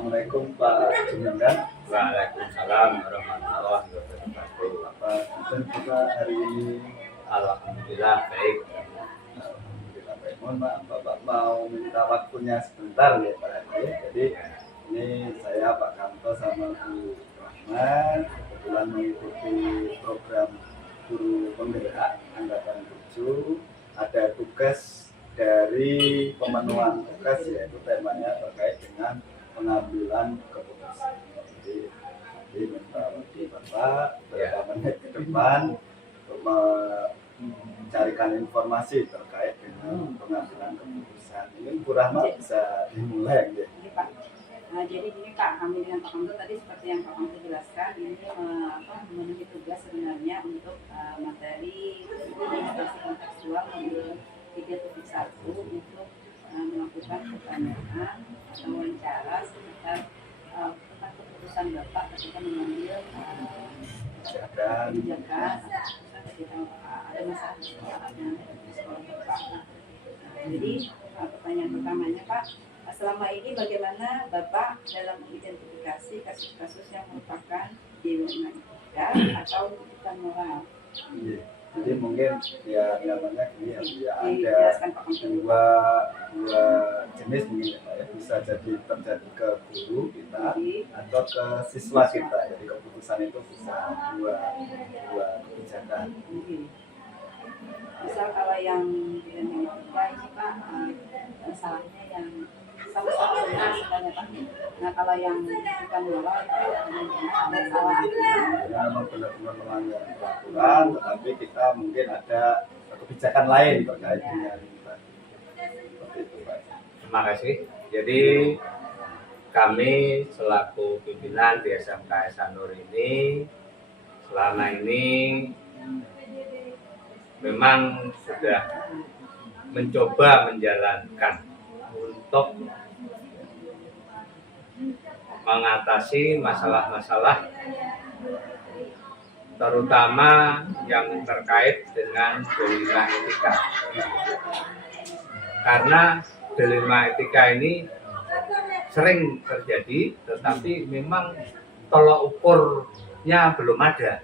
Assalamualaikum Pak Jumendan. Waalaikumsalam warahmatullahi wabarakatuh. Pak Jumendan, kita hari ini Alhamdulillah baik. Alhamdulillah baik. Mohon maaf Bapak mau minta waktunya sebentar ya Pak. Jadi ini saya Pak Kanto sama Bu Rahman kebetulan mengikuti program guru penggerak angkatan 7. Ada tugas dari pemenuhan tugas, yaitu temanya terkait dengan pengambilan keputusan. Jadi minta waktu Bapak beberapa menit ke depan untuk mencarikan informasi terkait dengan pengambilan keputusan. Ini Bu Rahma bisa dimulai ya. Ini Pak. Nah, jadi gini Pak, kami dengan Pak Kanto tadi seperti yang Pak Kanto jelaskan, ini memenuhi tugas sebenarnya untuk materi administrasi kontekstual modul 3.1 untuk melakukan pertanyaan atau wawancara seputar tentang keputusan Bapak ketika mengambil kebijakan ketika ada masalah di sekolah Bapak. Jadi pertanyaan pertamanya Pak, selama ini bagaimana Bapak dalam mengidentifikasi kasus-kasus yang merupakan dilema etika atau tuntutan moral? Iya. Jadi mungkin ya namanya ini ya ada dua jenis mungkin ya Pak ya, bisa jadi terjadi ke guru kita atau ke siswa kita. Jadi keputusan itu bisa dua kebijakan. Misal kalau yang dilema etika ini Pak, salahnya yang sama-sama benar sebenarnya Pak. Nah kalau yang bukan moral itu ada salah. Ya, memang benar-benar melanggar peraturan, tetapi kita mungkin ada kebijakan lain terkait dengan seperti itu Pak. Terima kasih. Jadi kami selaku pimpinan di SMK Esanur ini selama ini memang sudah mencoba menjalankan untuk mengatasi masalah-masalah terutama yang terkait dengan dilema etika. Karena dilema etika ini sering terjadi, tetapi memang tolak ukurnya belum ada.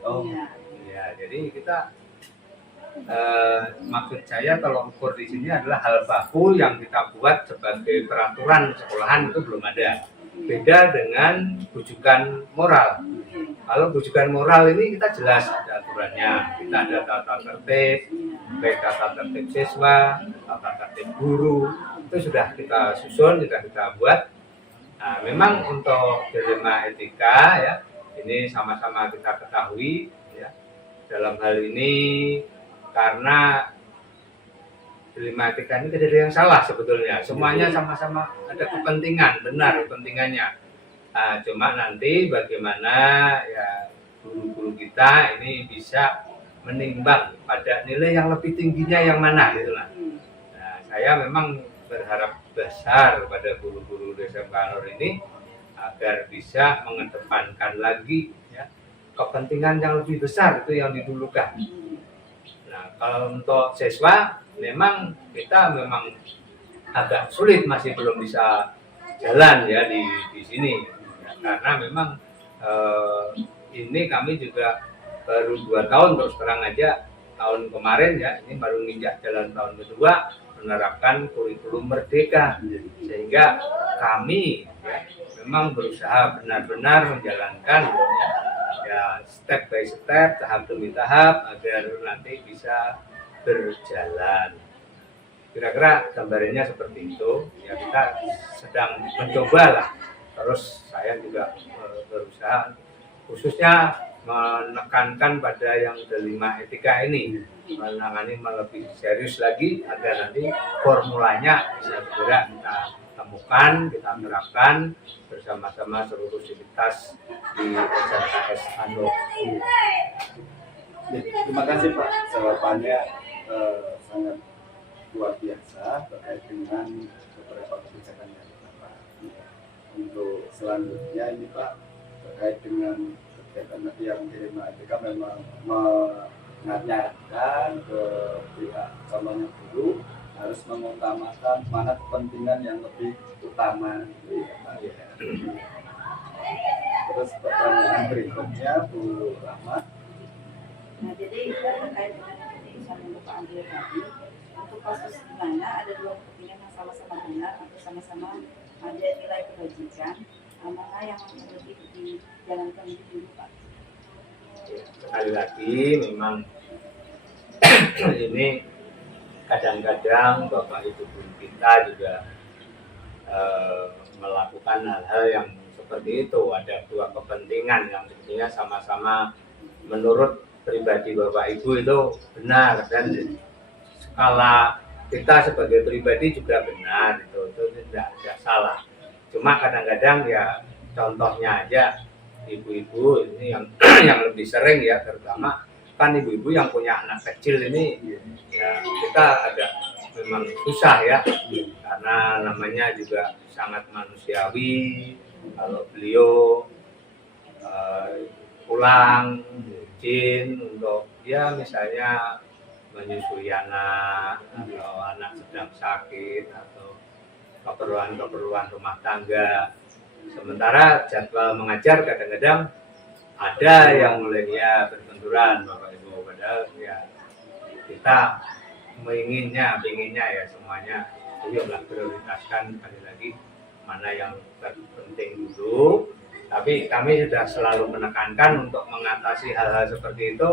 Ya, jadi kita maksud saya tolak ukur di sini adalah hal baku yang kita buat sebagai peraturan sekolahan itu belum ada. Beda dengan rujukan moral. Kalau rujukan moral ini kita jelas ada aturannya. Kita ada tata tertib, baik tata tertib siswa, tata tertib guru, itu sudah kita susun, sudah kita buat. Nah, memang untuk dilema etika ya, ini sama-sama kita ketahui ya. Dalam hal ini karena dilema etika ini tidak ada yang salah sebetulnya, semuanya sama-sama ada kepentingan, benar kepentingannya. Nah, cuma nanti bagaimana ya guru-guru kita ini bisa menimbang pada nilai yang lebih tingginya yang mana gitulah. Nah, saya memang berharap besar pada guru-guru SMK Esanur ini agar bisa mengedepankan lagi ya kepentingan yang lebih besar itu yang didulukan. Nah, kalau untuk siswa memang kita memang agak sulit, masih belum bisa jalan ya di sini ya, karena memang ini kami juga baru 2 tahun terus terang aja tahun kemarin ya, ini baru nginjak jalan tahun kedua menerapkan kurikulum merdeka, sehingga kami ya, memang berusaha benar-benar menjalankan ya step by step, tahap demi tahap agar nanti bisa berjalan. Kira-kira gambarannya seperti itu. Ya kita sedang mencoba lah. Terus saya juga berusaha khususnya menekankan pada yang dilema etika ini, menangani lebih serius lagi agar nanti formulanya bisa segera kita temukan, kita terapkan bersama-sama seluruh sivitas di SMK Esanur. Terima kasih Pak, jawabannya sangat luar biasa terkait dengan beberapa kebijakan yang Bapak. Untuk selanjutnya ini Pak, terkait dengan kegiatan yang dilema etika memang menyarankan ke pihak calonnya guru harus mengutamakan mana kepentingan yang lebih utama. terkait dengan keputusan yang Bapak ambil tadi, untuk kasus di mana ada dua kepentingan yang sama-sama benar atau sama-sama ada nilai kebajikan, mana yang lebih dijalankan lebih dulu Pak? Sekali lagi memang ini kadang-kadang Bapak Ibu guru kita juga melakukan hal-hal yang seperti itu. Ada dua kepentingan yang sebetulnya sama-sama menurut pribadi Bapak Ibu itu benar, dan skala kita sebagai pribadi juga benar, itu tidak salah. Cuma kadang-kadang ya contohnya aja ibu-ibu ini yang yang lebih sering ya, terutama kan ibu-ibu yang punya anak kecil ini ya kita agak memang susah ya, karena namanya juga sangat manusiawi. Kalau beliau pulang izin untuk ya misalnya menyusui anak atau anak sedang sakit atau keperluan-keperluan rumah tangga. Sementara jadwal mengajar kadang-kadang ada yang mulainya berbenturan Bapak Ibu, padahal ya kita menginginnya ya semuanya ayolah prioritaskan sekali lagi mana yang terpenting dulu. Tapi kami sudah selalu menekankan untuk mengatasi hal-hal seperti itu,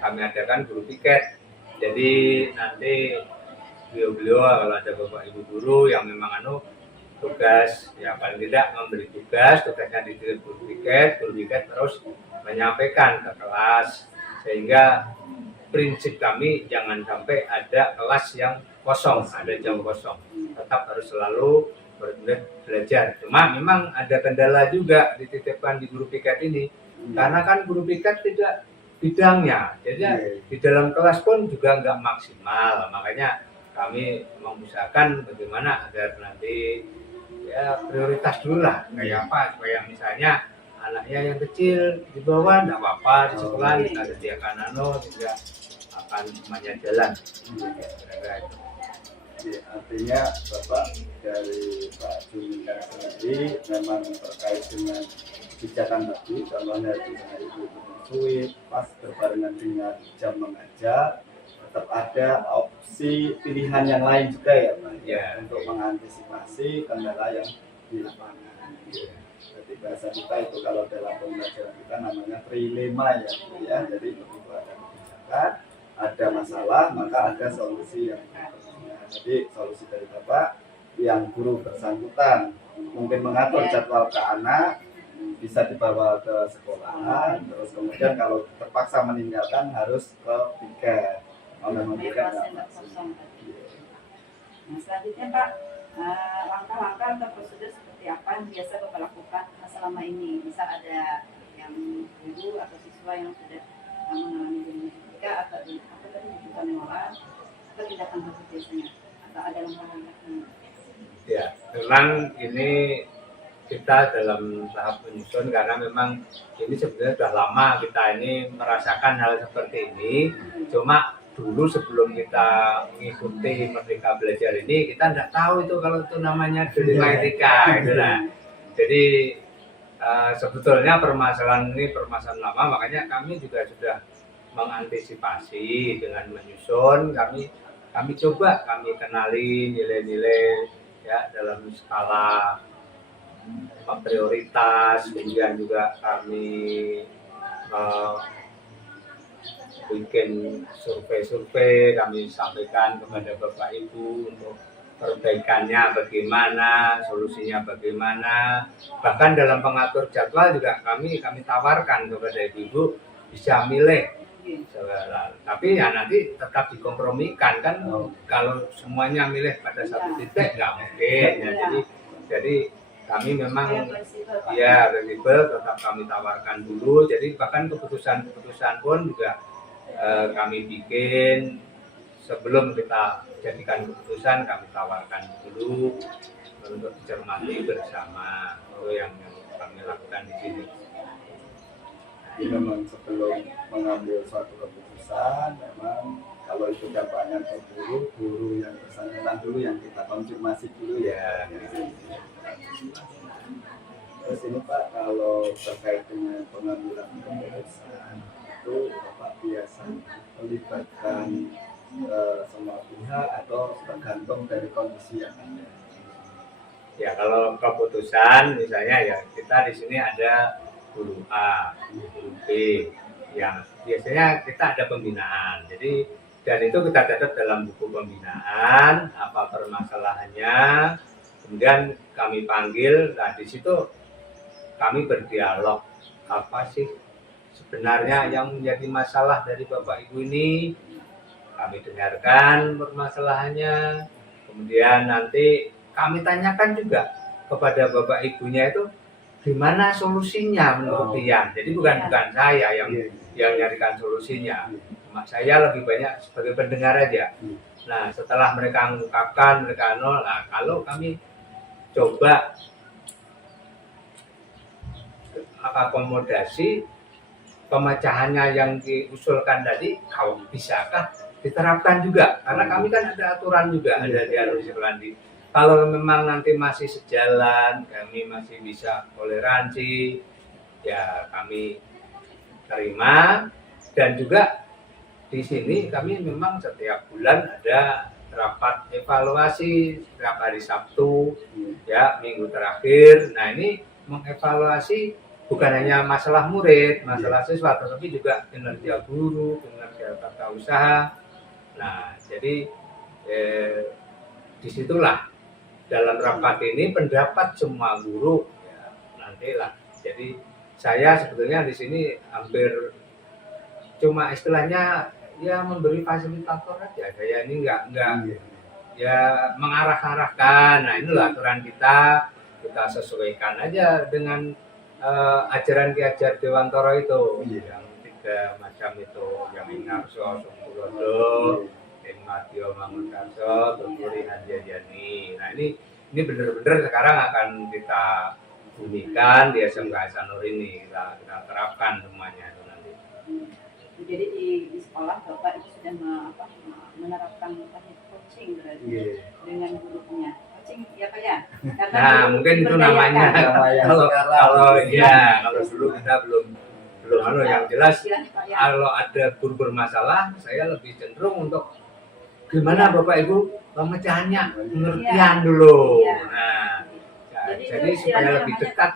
kami adakan guru piket. Jadi nanti beliau kalau ada Bapak Ibu guru yang memang tugas ya paling tidak memberi tugasnya di guru piket terus menyampaikan ke kelas, sehingga prinsip kami jangan sampai ada kelas yang kosong, ada jam kosong, tetap harus selalu belajar. Cuma memang ada kendala juga dititipkan di guru piket ini, karena kan guru piket tidak bidangnya, jadi di dalam kelas pun juga nggak maksimal. Makanya kami mengusahakan bagaimana agar nanti ya prioritas dulu lah, kayak apa, supaya misalnya anaknya yang kecil di bawah nggak apa-apa, di sekolah kita sediakan juga akan semuanya jalan. Artinya Bapak dari Pak Junika sendiri memang terkait dengan kebijakan tadi, contohnya misalnya ibu menyusui pas berbarengan dengan jam mengajar, tetap ada opsi pilihan yang lain juga ya Pak, ya, untuk mengantisipasi kendala yang di lapangan. Jadi bahasa kita itu kalau dalam pembelajaran kita namanya trilema ya, jadi begitu ada kebijakan, ada masalah, maka ada solusi yang jadi solusi dari Bapak yang guru bersangkutan mungkin mengatur jadwal ke anak, bisa dibawa ke sekolah, terus kemudian kalau terpaksa meninggalkan harus ke piket. Nah, selanjutnya Pak, langkah-langkah atau prosedur seperti apa yang biasa Bapak lakukan selama ini? Bisa ada yang guru atau siswa yang sudah mengalami dinamika atau apa tadi bukan moral atau tindakan Bapak biasanya, atau ada langkah-langkahnya? Ya, memang ini kita dalam tahap menyusun, karena memang ini sebenarnya sudah lama kita ini merasakan hal seperti ini. Cuma dulu sebelum kita mengikuti Merdeka Belajar ini, kita tidak tahu itu kalau itu namanya dilema etika gitu lah. Jadi sebetulnya permasalahan ini permasalahan lama, makanya kami juga sudah mengantisipasi dengan menyusun. Kami coba kenali nilai-nilai ya dalam skala prioritas, kemudian juga kami bikin survei-survei, kami sampaikan kepada Bapak Ibu untuk perbaikannya bagaimana, solusinya bagaimana. Bahkan dalam pengatur jadwal juga kami tawarkan kepada Ibu bisa milih. Tapi ya nanti tetap dikompromikan kan, kalau semuanya milih pada satu titik nggak mungkin ya. Jadi kami memang ya fleksibel, tetap kami tawarkan dulu. Jadi bahkan keputusan pun juga kami bikin sebelum kita jadikan keputusan, kami tawarkan dulu untuk dicermati bersama. Itu yang kami lakukan di sini. Jadi memang sebelum mengambil suatu keputusan, memang kalau itu dampaknya ke guru yang bersangkutan dulu yang kita konfirmasi dulu ya. Terus ini Pak, kalau terkait dengan pengambilan keputusan, itu Bapak biasa melibatkan semua pihak atau tergantung dari kondisi yang ada? Ya kalau keputusan misalnya ya kita di sini ada guru A, guru B, yang biasanya kita ada pembinaan. Jadi dan itu kita catat dalam buku pembinaan apa permasalahannya, kemudian kami panggil. Nah di situ kami berdialog apa sih sebenarnya yang menjadi masalah dari Bapak Ibu ini. Kami dengarkan permasalahannya, kemudian nanti kami tanyakan juga kepada Bapak Ibunya itu gimana solusinya menurut dia. Jadi bukan saya yang nyarikan solusinya, cuma saya lebih banyak sebagai pendengar aja. Nah setelah mereka mengungkapkan mereka nah kalau kami coba akomodasi pemecahannya yang diusulkan tadi, kalau bisakah diterapkan juga, karena kami kan ada aturan juga, ada di Sekolandi. Kalau memang nanti masih sejalan, kami masih bisa toleransi, ya kami terima. Dan juga di sini kami memang setiap bulan ada rapat evaluasi setiap hari Sabtu, ya minggu terakhir. Nah ini mengevaluasi bukan hanya masalah murid, masalah siswa, tetapi juga kinerja guru, kinerja tata usaha. Nah, jadi disitulah dalam rapat ini pendapat semua guru ya, nantilah. Jadi saya sebetulnya di sini hampir cuma istilahnya ya memberi fasilitator aja. Saya ini enggak ya mengarah-arahkan. Nah, inilah aturan kita sesuaikan aja dengan ajaran Ki Hajar Dewantara itu, yang 3 macam itu, yang Ingarso, Sungkulodo, Madyo Mangunkarso, Tuturi Hanjayani. Nah ini benar-benar sekarang akan kita bunyikan di SMK Hasanur ini, kita terapkan semuanya itu nanti. Jadi di sekolah Bapak itu sudah menerapkan coaching berarti dengan gurunya. Ya Pak ya. Nah mungkin itu namanya kalau dulu kita belum yang jelas kalau ada guru bermasalah saya lebih cenderung untuk gimana Bapak Ibu pemecahannya pengertian dulu. Nah jadi supaya lebih dekat.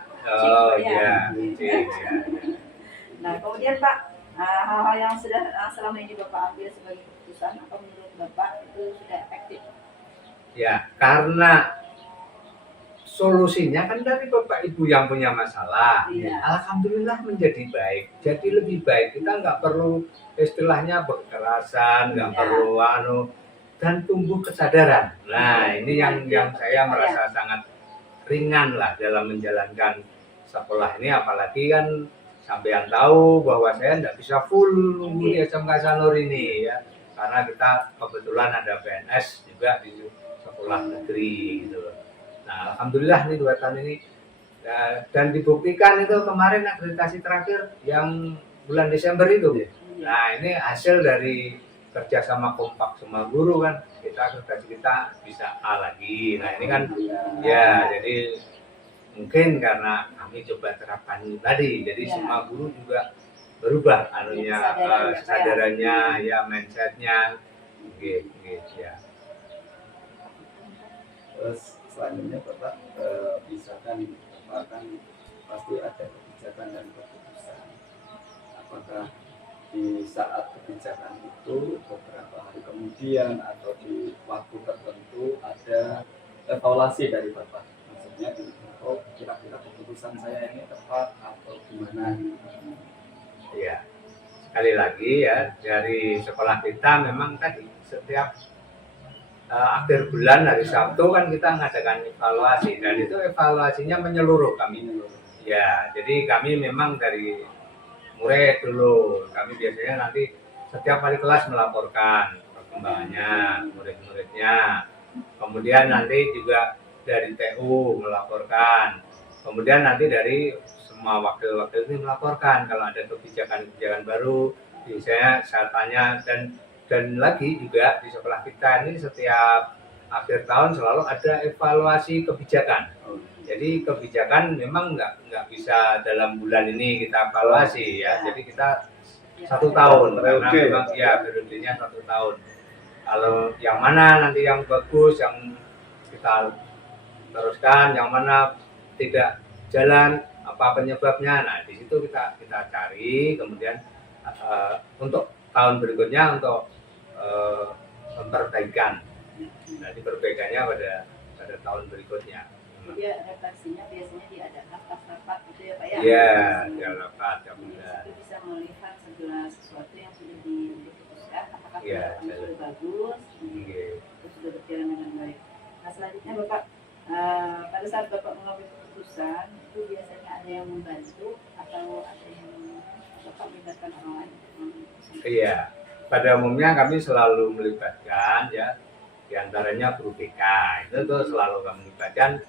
Nah kemudian Pak hal-hal yang sudah selama ini Bapak ambil sebagai keputusan apa menurut Bapak itu sudah efektif? Ya, karena solusinya kan dari Bapak Ibu yang punya masalah. Alhamdulillah menjadi baik. Jadi lebih baik. Kita nggak perlu istilahnya berkerasan, nggak perlu dan tumbuh kesadaran. Nah, ini yang saya merasa sangat ringan lah dalam menjalankan sekolah ini. Apalagi kan sampean tahu bahwa saya nggak bisa full nunggu di SMK Hasanur ini ya. Karena kita kebetulan ada PNS juga di sekolah negeri gitu loh. Nah alhamdulillah nih 2 tahun ini dan dibuktikan itu kemarin akreditasi terakhir yang bulan Desember itu. Nah ini hasil dari kerjasama kompak semua guru kan, akreditasi kita bisa A lagi. Nah ini kan ya jadi mungkin karena kami coba terapkan tadi, jadi semua guru juga berubah kesadarannya ya mindsetnya gitu ya. Terus selanjutnya Bapak misalkan Bapak kan pasti ada kebijakan dan keputusan. Apakah di saat kebijakan itu beberapa hari kemudian atau di waktu tertentu ada evaluasi dari Bapak? Maksudnya kira-kira keputusan saya ini tepat atau gimana? Ya, sekali lagi ya dari sekolah kita memang tadi setiap akhir bulan hari Sabtu kan kita mengadakan evaluasi dan itu evaluasinya menyeluruh kami. Ya, jadi kami memang dari murid dulu, kami biasanya nanti setiap kali kelas melaporkan perkembangannya murid-muridnya. Kemudian nanti juga dari TU melaporkan. Kemudian nanti dari semua wakil-wakil ini melaporkan kalau ada kebijakan-kebijakan baru, saya tanya dan lagi juga di sekolah kita ini setiap akhir tahun selalu ada evaluasi kebijakan. Jadi kebijakan memang nggak bisa dalam bulan ini kita evaluasi ya. Jadi kita 1 tahun karena Periode. memang ya periodenya 1 tahun. Kalau yang mana nanti yang bagus yang kita teruskan, yang mana tidak jalan apa penyebabnya, nah di situ kita cari, kemudian untuk tahun berikutnya untuk memperbaikan. Nanti perbaikannya pada tahun berikutnya. Jadi refleksinya biasanya diadakan pas rapat gitu ya Pak ya? Iya, ya rapat ya Jadi benar. itu bisa melihat segala sesuatu yang sudah diputuskan, apakah Iya, sudah sudah bagus, Iya. itu sudah berjalan dengan baik. Nah selanjutnya Bapak, pada saat Bapak mengambil keputusan, itu biasanya ada yang membantu atau ada yang Bapak melibatkan orang lain untuk mengambil keputusan? Iya, pada umumnya kami selalu melibatkan ya, diantaranya guru BK itu tuh selalu kami libatkan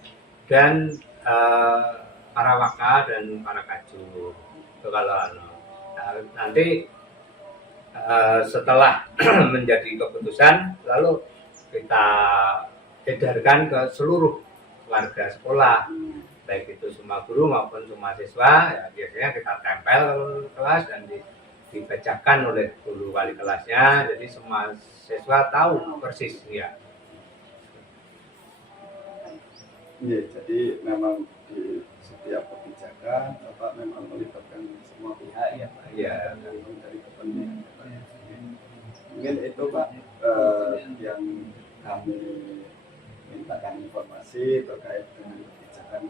dan para waka dan para kaju. Itu kalau nanti setelah menjadi keputusan lalu kita edarkan ke seluruh warga sekolah, baik itu semua guru maupun semua siswa, ya biasanya kita tempel ke kelas dan dibacakan oleh guru wali kelasnya, jadi semua siswa tahu persis ya. Iya, jadi memang di setiap kebijakan Bapak memang melibatkan semua pihak ya Pak. Iya. Tergantung dari kepentingan Bapak. Mungkin itu Pak yang kami mintakan informasi terkait dengan kebijakan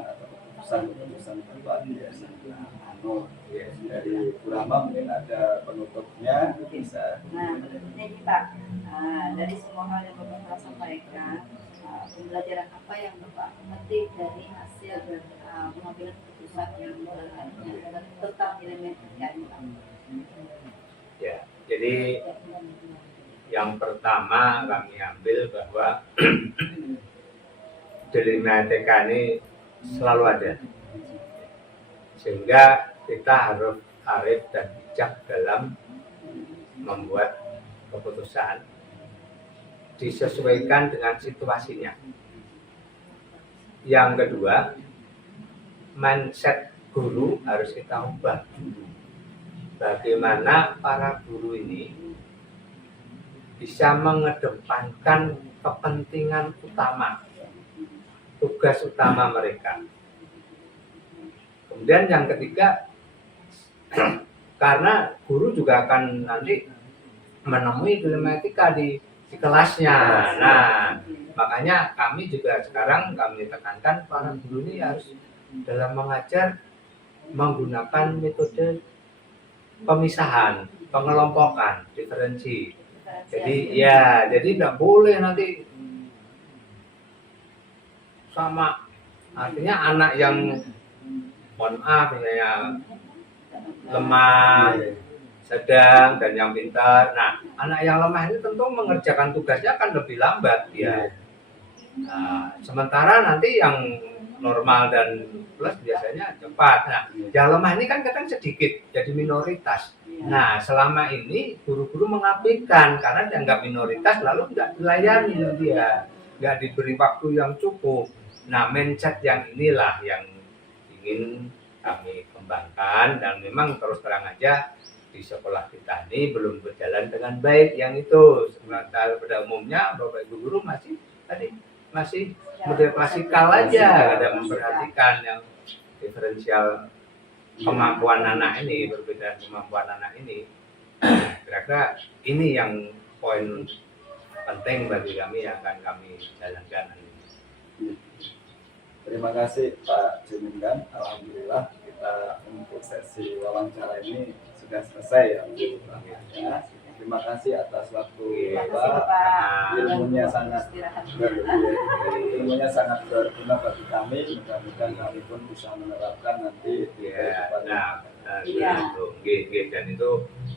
atau keputusan Bapak di SMA Anu. Dari Kurama mungkin ada penutupnya bisa. Nah, menurutnya ini Pak, dari semua hal yang Bapak telah sampaikan, pembelajaran apa yang Bapak petik dari hasil dan pengambilan keputusan yang tentang nilai PKN Pak? Ya, jadi yang pertama kami ambil bahwa dilema TK ini selalu ada, sehingga kita harus arif dan bijak dalam membuat keputusan disesuaikan dengan situasinya. Yang kedua, mindset guru harus kita ubah. Bagaimana para guru ini bisa mengedepankan kepentingan utama, tugas utama mereka. Kemudian yang ketiga, karena guru juga akan nanti menemui dilematika di kelasnya. Nah, makanya kami juga sekarang kami tekankan para guru ini harus dalam mengajar menggunakan metode pemisahan, pengelompokan, diferensi. Jadi ya, jadi tidak boleh nanti sama, artinya anak yang mohon maaf ya lemah, sedang dan yang pintar. Nah, anak yang lemah ini tentu mengerjakan tugasnya akan lebih lambat ya. Nah, sementara nanti yang normal dan plus biasanya cepat. Nah, yang lemah ini kan kadang sedikit, jadi minoritas. Nah, selama ini guru-guru mengabaikan karena dianggap minoritas, lalu nggak dilayani dia, nggak diberi waktu yang cukup. Nah, mindset yang inilah yang ingin kami kembangkan, dan memang terus terang aja di sekolah kita ini belum berjalan dengan baik yang itu. Sementara pada umumnya Bapak Ibu guru masih model klasikal aja, ada memperhatikan yang diferensial kemampuan anak ini, perbedaan kemampuan anak ini. Kira-kira ini yang poin penting bagi kami yang akan kami jalankan. Terima kasih Pak Jumingan. Alhamdulillah kita untuk sesi wawancara ini sudah selesai ya. Terima kasih atas waktu Bapak. Ilmunya sangat berguna bagi kami. Mudah-mudahan kami pun bisa menerapkan nanti di kehidupan. Dan itu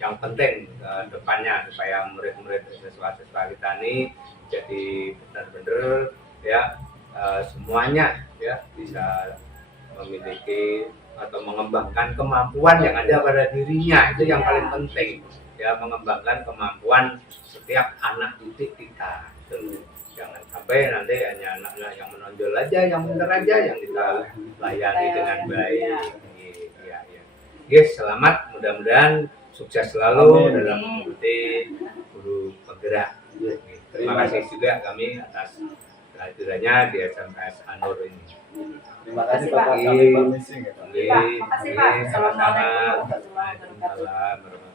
yang penting ke depannya supaya murid-murid siswa-siswa kita ini jadi benar-benar ya semuanya ya bisa memiliki atau mengembangkan kemampuan yang ada pada dirinya. Itu yang paling penting ya, mengembangkan kemampuan setiap anak didik kita. Jangan sampai nanti hanya anak-anak yang menonjol aja, yang pintar aja yang kita layani dengan baik. Yes, selamat, mudah-mudahan sukses selalu Amin. dalam mengikuti guru penggerak. Ya, Terima kasih juga kami atas kehadirannya di SMKS Anur ini. Terima kasih Pak. Bapak, kami permisi ya, Pak. Pak, makasih Pak. Sama-sama. Assalamualaikum warahmatullahi wabarakatuh. Waalaikumsalam warahmatullahi wabarakatuh.